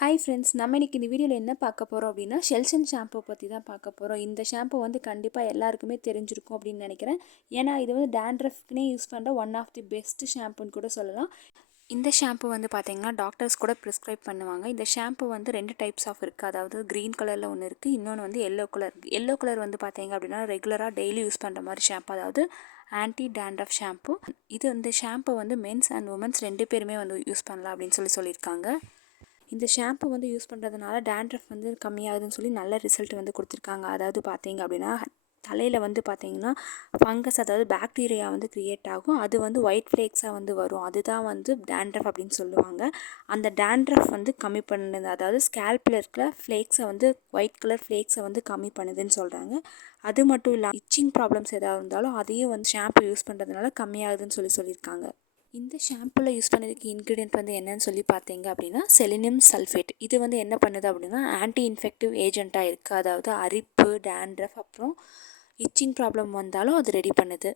Hi friends, நம்ம இன்றைக்கி இந்த வீடியோவில் என்ன பார்க்க போகிறோம் அப்படின்னா செல்சன் ஷாம்பு பற்றி தான் பார்க்க போகிறோம். இந்த ஷாம்பு வந்து கண்டிப்பாக எல்லாருக்குமே தெரிஞ்சிருக்கும் அப்படின்னு நினைக்கிறேன். ஏன்னா இது வந்து டேண்ட்ரஃப்க்குனே யூஸ் பண்ணுற ஒன் ஆஃப் தி பெஸ்ட் ஷாம்புன்னு கூட சொல்லலாம். இந்த ஷாம்பு வந்து பார்த்திங்கன்னா டாக்டர்ஸ் கூட ப்ரிஸ்கிரைப் பண்ணுவாங்க. இந்த ஷாம்பு வந்து 2 டைப்ஸ் ஆஃப் இருக்குது. அதாவது க்ரீன் கலரில் ஒன்று இருக்குது, இன்னொன்று வந்து எல்லோ கலர். எல்லோ கலர் வந்து பார்த்திங்க அப்படின்னா ரெகுலராக டெய்லி யூஸ் பண்ணுற மாதிரி ஷாம்பு, அதாவது ஆன்டி டேண்ட்ரஃப் ஷாம்பு. இந்த ஷாம்பு வந்து மென்ஸ் அண்ட் உமன்ஸ் 2 பேருமே வந்து யூஸ் பண்ணலாம் அப்படின்னு சொல்லியிருக்காங்க. இந்த ஷாம்பு வந்து யூஸ் பண்ணுறதுனால டேண்ட்ரஃப் வந்து கம்மியாகுதுன்னு சொல்லி நல்ல ரிசல்ட் வந்து கொடுத்துருக்காங்க. அதாவது பார்த்தீங்க அப்படின்னா தலையில் வந்து பார்த்திங்கன்னா ஃபங்கஸ், அதாவது பாக்டீரியா வந்து க்ரியேட் ஆகும். அது வந்து ஒயிட் ஃப்ளேக்ஸாக வந்து வரும். அதுதான் வந்து டேண்ட்ரஃப் அப்படின்னு சொல்லுவாங்க. அந்த டேண்ட்ரஃப் வந்து கம்மி பண்ணுது, அதாவது ஸ்கேல்பில் இருக்கிற ஃப்ளேக்ஸை வந்து ஒயிட் கலர் ஃப்ளேக்ஸை வந்து கம்மி பண்ணுதுன்னு சொல்கிறாங்க. அது மட்டும் இல்லாமல் இச்சிங் ப்ராப்ளம்ஸ் எதாவது இருந்தாலும் அதையும் வந்து ஷாம்பு யூஸ் பண்ணுறதுனால கம்மியாகுதுன்னு சொல்லியிருக்காங்க. இந்த ஷாம்புவில் யூஸ் பண்ணதுக்கு இன்க்ரீடியன்ட் வந்து என்னன்னு சொல்லி பார்த்தீங்க அப்படின்னா செலினியம் சல்ஃபேட். இது வந்து என்ன பண்ணுது அப்படின்னா ஆன்டி இன்ஃபெக்டிவ் ஏஜெண்ட்டாக இருக்குது. அதாவது அரிப்பு, டேண்ட்ரஃப், அப்புறம் இச்சிங் ப்ராப்ளம் வந்தாலும் அது ரெடி பண்ணுது.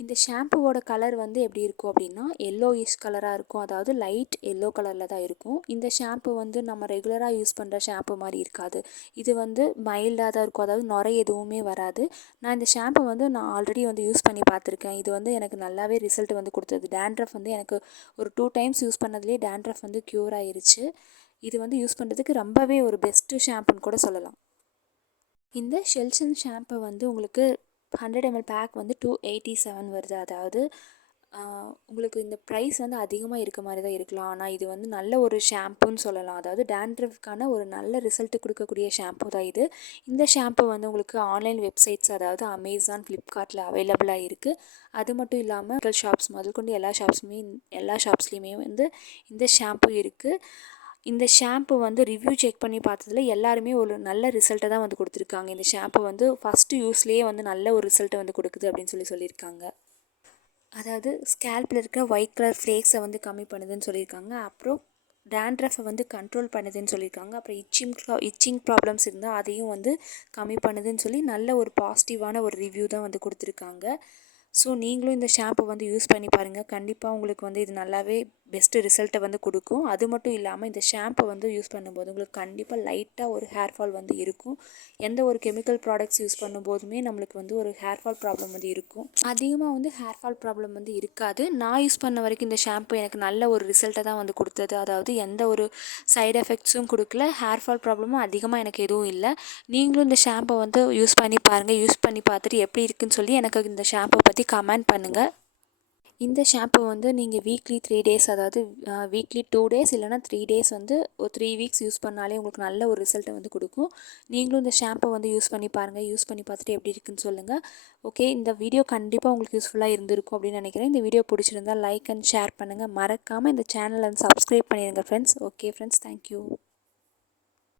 இந்த ஷாம்புவோட கலர் வந்து எப்படி இருக்கும் அப்படின்னா எல்லோயிஷ் கலராக இருக்கும். அதாவது லைட் எல்லோ கலரில் தான் இருக்கும். இந்த ஷாம்பு வந்து நம்ம ரெகுலராக யூஸ் பண்ணுற ஷாம்பு மாதிரி இருக்காது. இது வந்து மைல்டாக தான் இருக்கும். அதாவது நுரை எதுவுமே வராது. நான் இந்த ஷாம்பு வந்து ஆல்ரெடி வந்து யூஸ் பண்ணி பார்த்துருக்கேன். இது வந்து எனக்கு நல்லாவே ரிசல்ட் வந்து கொடுத்தது. டேண்ட்ரஃப் வந்து எனக்கு ஒரு 2 டைம்ஸ் யூஸ் பண்ணதுலேயே டேண்ட்ரஃப் வந்து க்யூர் ஆயிருச்சு. இது வந்து யூஸ் பண்ணுறதுக்கு ரொம்பவே ஒரு பெஸ்ட்டு ஷாம்புன்னு கூட சொல்லலாம். இந்த செல்சன் ஷாம்பு வந்து உங்களுக்கு 100 ml பேக் வந்து 287 வருது. அதாவது உங்களுக்கு இந்த ப்ரைஸ் வந்து அதிகமாக இருக்க மாதிரி தான் இருக்கலாம். ஆனால் இது வந்து நல்ல ஒரு ஷாம்புன்னு சொல்லலாம். அதாவது டேண்ட்ரஃப்க்கான ஒரு நல்ல ரிசல்ட் கொடுக்கக்கூடிய ஷாம்பு தான் இது. இந்த ஷாம்பு வந்து உங்களுக்கு ஆன்லைன் வெப்சைட்ஸ், அதாவது அமேசான், ஃப்ளிப்கார்ட்டில் அவைலபிளாக இருக்குது. அது மட்டும் இல்லாமல் ஷாப்ஸ் முதல் கொண்டு எல்லா ஷாப்ஸ்லேயுமே வந்து இந்த ஷாம்பு இருக்குது. இந்த ஷாம்பு வந்து ரிவ்யூ செக் பண்ணி பார்த்ததுல எல்லாருமே ஒரு நல்ல ரிசல்ட்டை தான் வந்து கொடுத்துருக்காங்க. இந்த ஷாம்பு வந்து ஃபஸ்ட்டு யூஸ்லேயே வந்து நல்ல ஒரு ரிசல்ட்டை வந்து கொடுக்குது அப்படின்னு சொல்லியிருக்காங்க. அதாவது ஸ்கேல்பில் இருக்கிற ஒயிட் கலர் ஃப்ளேக்ஸை வந்து கம்மி பண்ணுதுன்னு சொல்லியிருக்காங்க. அப்புறம் டேண்ட்ரஃபை வந்து கண்ட்ரோல் பண்ணுதுன்னு சொல்லியிருக்காங்க. அப்புறம் இச்சிங் ப்ராப்ளம்ஸ் இருந்தால் அதையும் வந்து கம்மி பண்ணுதுன்னு சொல்லி நல்ல ஒரு பாசிட்டிவான ஒரு ரிவ்யூ தான் வந்து கொடுத்துருக்காங்க. ஸோ நீங்களும் இந்த ஷாம்பு வந்து யூஸ் பண்ணி பாருங்கள். கண்டிப்பாக உங்களுக்கு வந்து இது நல்லாவே பெஸ்ட்டு ரிசல்ட்டை வந்து கொடுக்கும். அது மட்டும் இல்லாமல் இந்த ஷாம்பை வந்து யூஸ் பண்ணும்போது உங்களுக்கு கண்டிப்பாக லைட்டாக ஒரு ஹேர் ஃபால் வந்து இருக்கும். எந்த ஒரு கெமிக்கல் ப்ராடக்ட்ஸ் யூஸ் பண்ணும்போதுமே நம்மளுக்கு வந்து ஒரு ஹேர் ஃபால் ப்ராப்ளம் வந்து இருக்கும். அதிகமாக வந்து ஹேர் ஃபால் ப்ராப்ளம் வந்து இருக்காது. நான் யூஸ் பண்ண வரைக்கும் இந்த ஷாம்பு எனக்கு நல்ல ஒரு ரிசல்ட்டை தான் வந்து கொடுத்தது. அதாவது எந்த ஒரு சைடு எஃபெக்ட்ஸும் கொடுக்கல, ஹேர் ஃபால் ப்ராப்ளமும் அதிகமாக எனக்கு எதுவும் இல்லை. நீங்களும் இந்த ஷாம்பை வந்து யூஸ் பண்ணி பாருங்கள். யூஸ் பண்ணி பார்த்துட்டு எப்படி இருக்குன்னு சொல்லி எனக்கு இந்த ஷாம்பை பற்றி கமெண்ட் பண்ணுங்கள். இந்த ஷாம்பு வந்து நீங்கள் வீக்லி 3 டேஸ், அதாவது வீக்லி 2 டேஸ் இல்லைனா 3 டேஸ் வந்து ஒரு 3 வீக்ஸ் யூஸ் பண்ணாலே உங்களுக்கு நல்ல ஒரு ரிசல்ட்டை வந்து கொடுக்கும். நீங்களும் இந்த ஷாம்பை வந்து யூஸ் பண்ணி பாருங்கள். யூஸ் பண்ணி பார்த்துட்டு எப்படி இருக்குன்னு சொல்லுங்கள். ஓகே, இந்த வீடியோ கண்டிப்பாக உங்களுக்கு யூஸ்ஃபுல்லாக இருந்திருக்கும் அப்படின்னு நினைக்கிறேன். இந்த வீடியோ பிடிச்சிருந்தால் லைக் அண்ட் ஷேர் பண்ணுங்கள். மறக்காமல் இந்த சேனலை வந்து சப்ஸ்கிரைப் பண்ணிடுங்க ஃப்ரெண்ட்ஸ். Okay friends, thank you.